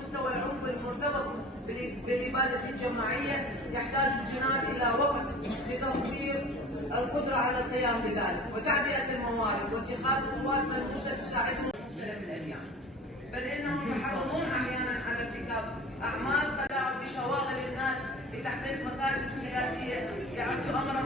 مستوى العنف المرتبط بالإبادة الجماعية يحتاج الجنان إلى وقت لتطوير القدرة على القيام بذلك وتعبئة الموارد واتخاذ خطوات ملموسة تساعدهم مختلف الأديان، بل إنهم يحرضون أحيانا على ارتكاب أعمال تلاعب بشواغل الناس لتحقيق مكاسب سياسية يعد أمرا